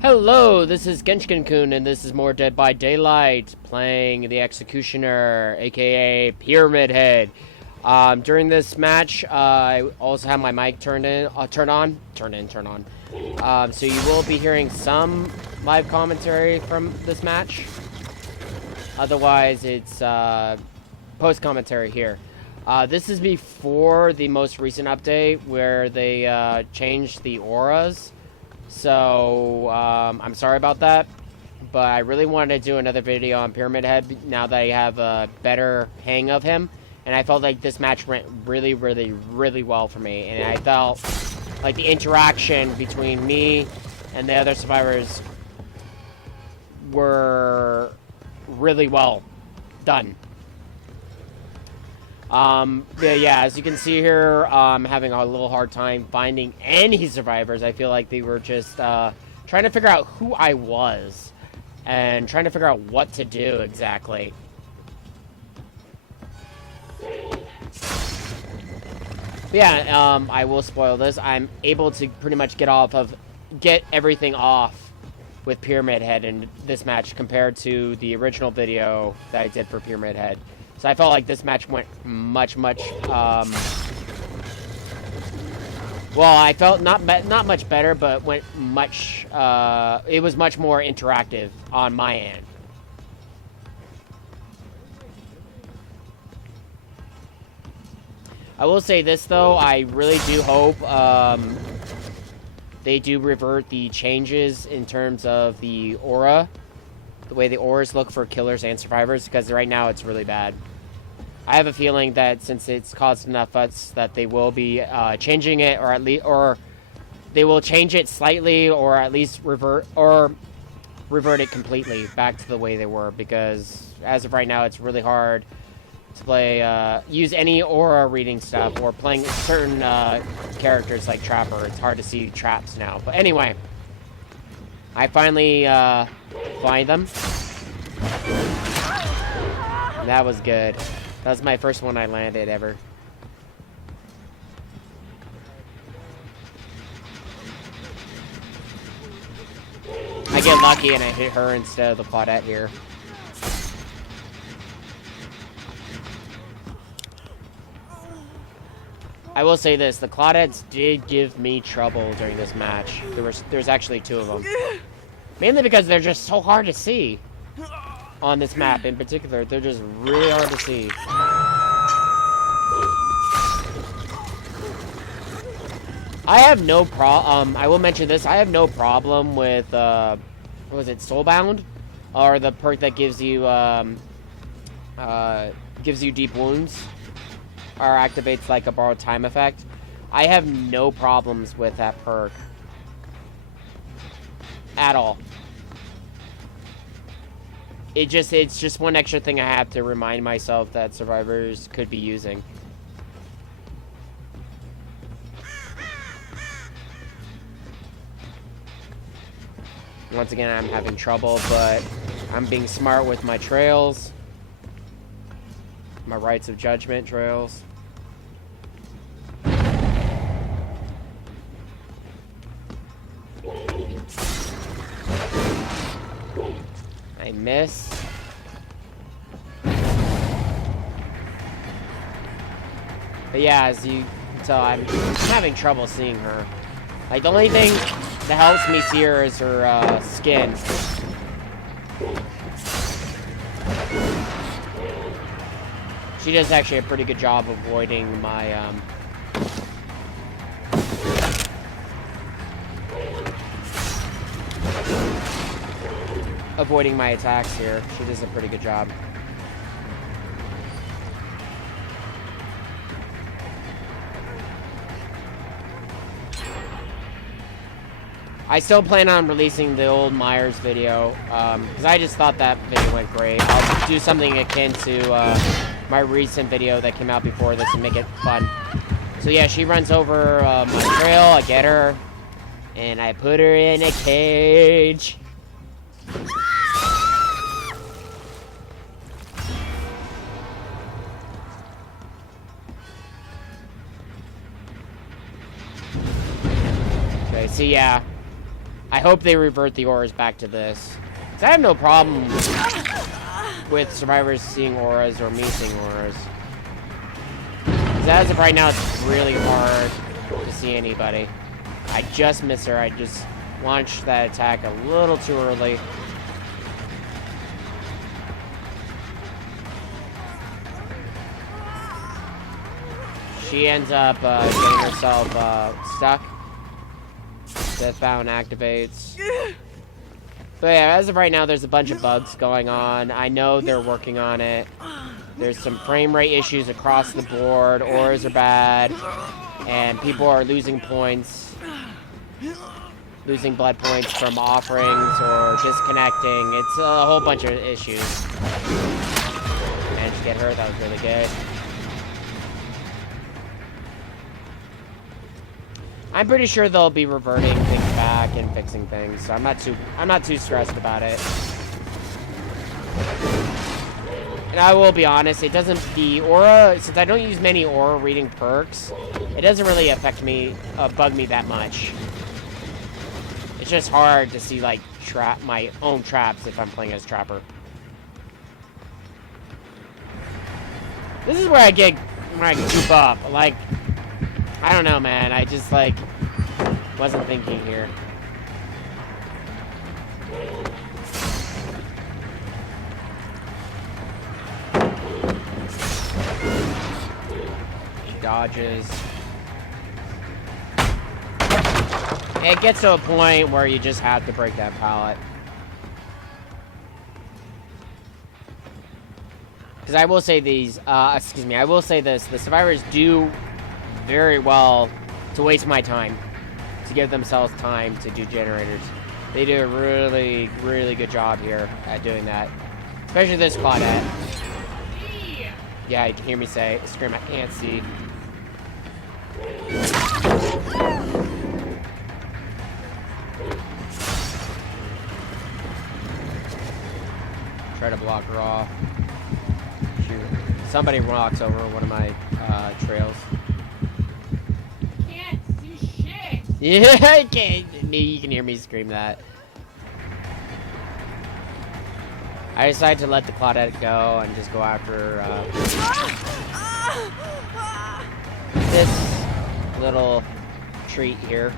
Hello, this is Genshin-kun, and this is more Dead by Daylight, playing the Executioner, aka Pyramid Head. During this match, I also have my mic turn on. So you will be hearing some live commentary from this match. Otherwise, it's post commentary here. This is before the most recent update where they changed the auras. So, I'm sorry about that, but I really wanted to do another video on Pyramid Head now that I have a better hang of him, and I felt like this match went really well for me, and I felt like the interaction between me and the other survivors were really well done. Yeah, as you can see here, I'm having a little hard time finding any survivors. I feel like they were just trying to figure out who I was and trying to figure out what to do exactly. Yeah, I will spoil this. I'm able to pretty much get everything off with Pyramid Head in this match compared to the original video that I did for Pyramid Head. So I felt like this match went much, well, I felt not much better, but went much, it was much more interactive on my end. I will say this, though, I really do hope, they do revert the changes in terms of the aura. The way the auras look for killers and survivors, because right now it's really bad. I have a feeling that since it's caused enough fuss that they will be changing it, or they will change it slightly, or at least revert it completely back to the way they were. Because as of right now, it's really hard to play, use any aura reading stuff, or playing certain characters like Trapper. It's hard to see traps now. But anyway, I finally find them. That was good. That was my first one I landed ever. I get lucky and I hit her instead of the Claudette here. I will say this, the Claudettes did give me trouble during this match. There's actually two of them. Mainly because they're just so hard to see. On this map in particular, they're just really hard to see. I have no I will mention this, I have no problem with, what was it, Soulbound? Or the perk that gives you deep wounds. Or activates like a borrowed time effect. I have no problems with that perk. At all. It's just one extra thing I have to remind myself that survivors could be using. Once again, I'm having trouble, but I'm being smart with my trails. My rights of judgment trails. I miss. But yeah, as you can tell, I'm having trouble seeing her. Like, the only thing that helps me see her is her skin. She does actually a pretty good job avoiding my attacks here. She does a pretty good job. I still plan on releasing the old Myers video, because I just thought that video went great. I'll do something akin to my recent video that came out before this and make it fun. So yeah, she runs over my trail, I get her, and I put her in a cage. Okay, so yeah. I hope they revert the auras back to this. 'Cause I have no problem with survivors seeing auras or me seeing auras. 'Cause as of right now, it's really hard to see anybody. I just miss her. I just launched that attack a little too early. She ends up getting herself stuck. Deathbound activates. But yeah, as of right now, there's a bunch of bugs going on. I know they're working on it. There's some frame rate issues across the board. Auras are bad. And people are losing points. Losing blood points from offerings or disconnecting. It's a whole bunch of issues. Managed to get her. That was really good. I'm pretty sure they'll be reverting things back and fixing things, so I'm not too stressed about it. And I will be honest, it doesn't, the aura, since I don't use many aura reading perks, it doesn't really affect me, bug me that much. It's just hard to see like my own traps if I'm playing as Trapper. This is where I goop up. Like, I don't know, man. I just, like, wasn't thinking here. She dodges. It gets to a point where you just have to break that pallet. Because I will say I will say this. The survivors do very well to waste my time, to give themselves time to do generators. They do a really, really good job here at doing that. Especially this Claudette. Yeah, you can hear me scream, I can't see. Try to block her off. Shoot. Somebody walks over one of my trails. Yeah, I can't. You can hear me scream that. I decided to let the Claudette go and just go after this little treat here.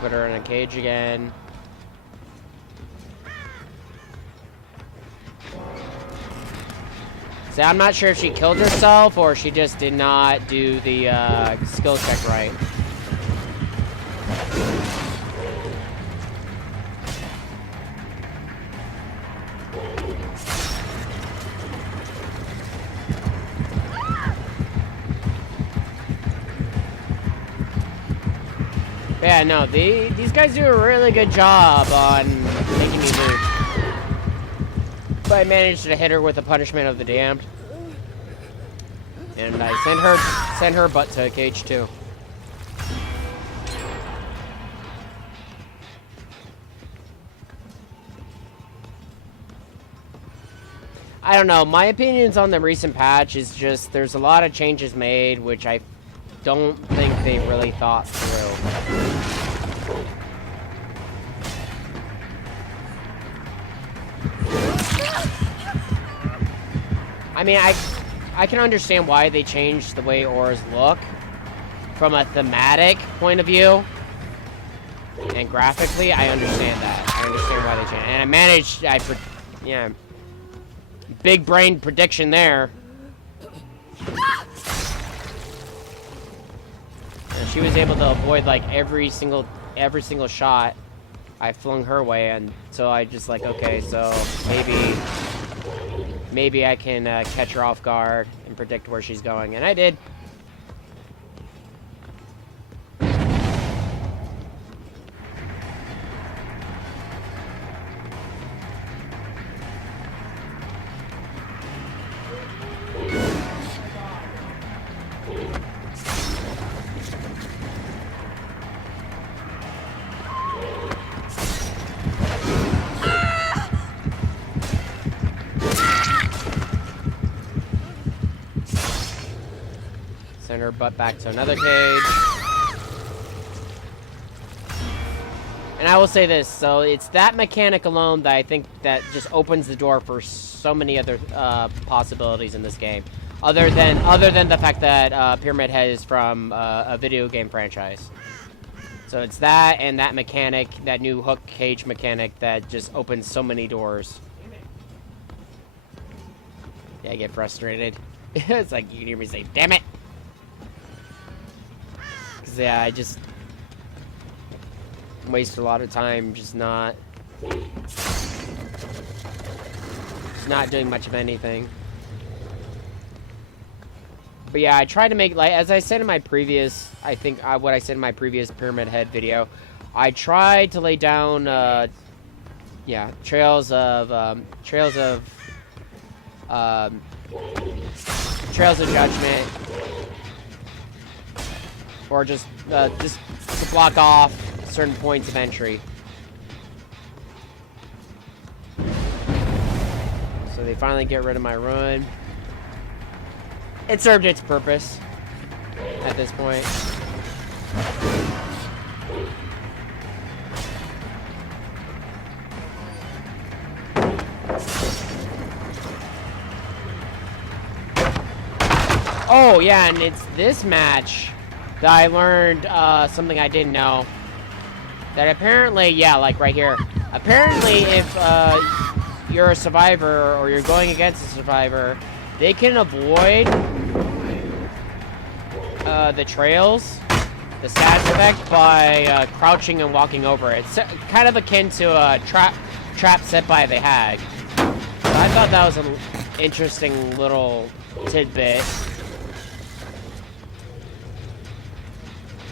Put her in a cage again. See, I'm not sure if she killed herself or she just did not do the skill check right. But yeah, no, these guys do a really good job on making me lose. But I managed to hit her with the punishment of the damned. And I sent her butt to a cage too. I don't know, my opinions on the recent patch is just there's a lot of changes made which I don't think they really thought through. I mean, I can understand why they changed the way auras look from a thematic point of view, and graphically, I understand that. I understand why they changed, and I managed. Yeah, big brain prediction there. And she was able to avoid like every single shot I flung her way, and so I just like, okay, so maybe I can catch her off guard and predict where she's going, and I did. send her butt back to another cage. And I will say this, so it's that mechanic alone that I think that just opens the door for so many other possibilities in this game. Other than the fact that Pyramid Head is from a video game franchise. So it's that and that mechanic, that new hook cage mechanic that just opens so many doors. Yeah, I get frustrated. It's like you can hear me say, "Damn it!" 'Cause yeah, I just waste a lot of time just not doing much of anything. But yeah, I try to make, like, as I said in my previous, I think what I said in my previous Pyramid Head video, I tried to lay down, trails of judgment, or just to block off certain points of entry. So they finally get rid of my ruin. It served its purpose at this point. Oh yeah, and it's this match that I learned something I didn't know. That apparently, yeah, like right here. Apparently, if you're a survivor or you're going against a survivor, they can avoid the trails, the status effect, by crouching and walking over it. It's kind of akin to a trap set by the Hag. So I thought that was an interesting little tidbit.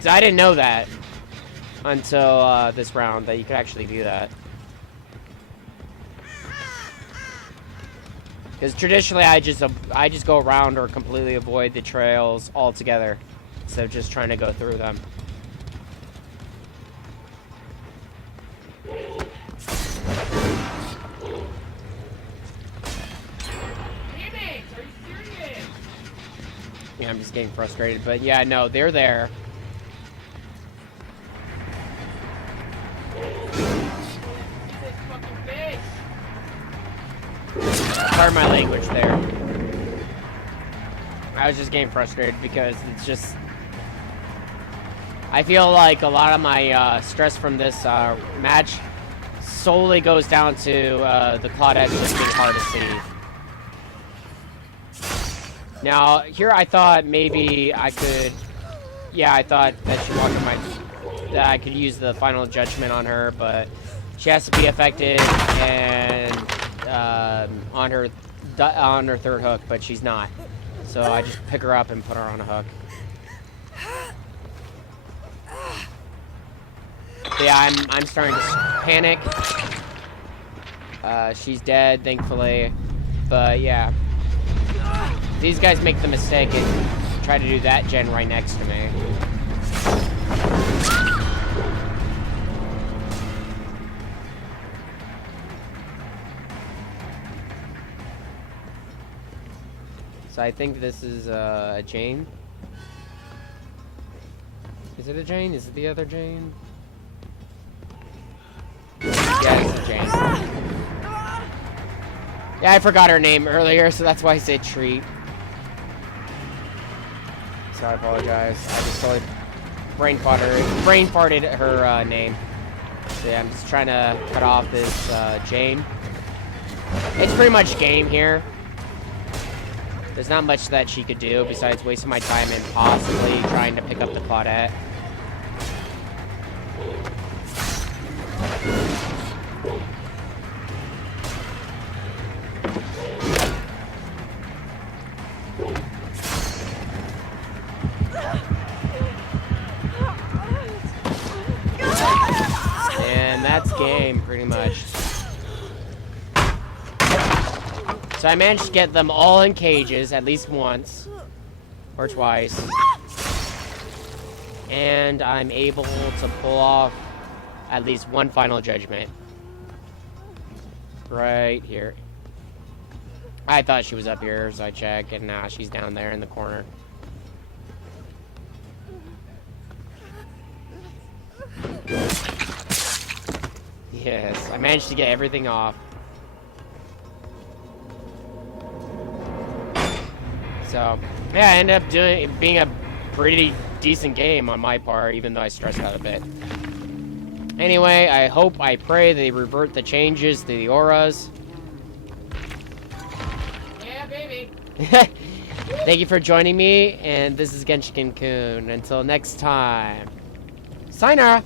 So I didn't know that until this round, that you could actually do that. Because traditionally, I just go around or completely avoid the trails altogether, instead of just trying to go through them. Yeah, I'm just getting frustrated, but yeah, no, they're there. Pardon my language there. I was just getting frustrated because it's just... I feel like a lot of my stress from this match solely goes down to the Claudette just being hard to see. Now, here I thought maybe I could... Yeah, I thought that she walked on that I could use the final judgment on her, but she has to be effective and on her third hook, but she's not. So I just pick her up and put her on a hook. But yeah, I'm starting to panic. She's dead, thankfully. But yeah, these guys make the mistake and try to do that gen right next to me. So I think this is a Jane. Is it a Jane? Is it the other Jane? Yeah, it's a Jane. Yeah, I forgot her name earlier, so that's why I said treat. So I apologize. I just totally brain farted her name. So yeah, I'm just trying to cut off this Jane. It's pretty much game here. There's not much that she could do besides wasting my time and possibly trying to pick up the Claudette. And that's game, pretty much. So I managed to get them all in cages at least once or twice. And I'm able to pull off at least one final judgment. Right here. I thought she was up here, so I check, and nah, she's down there in the corner. Yes, I managed to get everything off. So, yeah, I ended up being a pretty decent game on my part, even though I stressed out a bit. Anyway, I pray they revert the changes to the auras. Yeah, baby. Thank you for joining me, and this is Genshin-kun. Until next time, sayonara!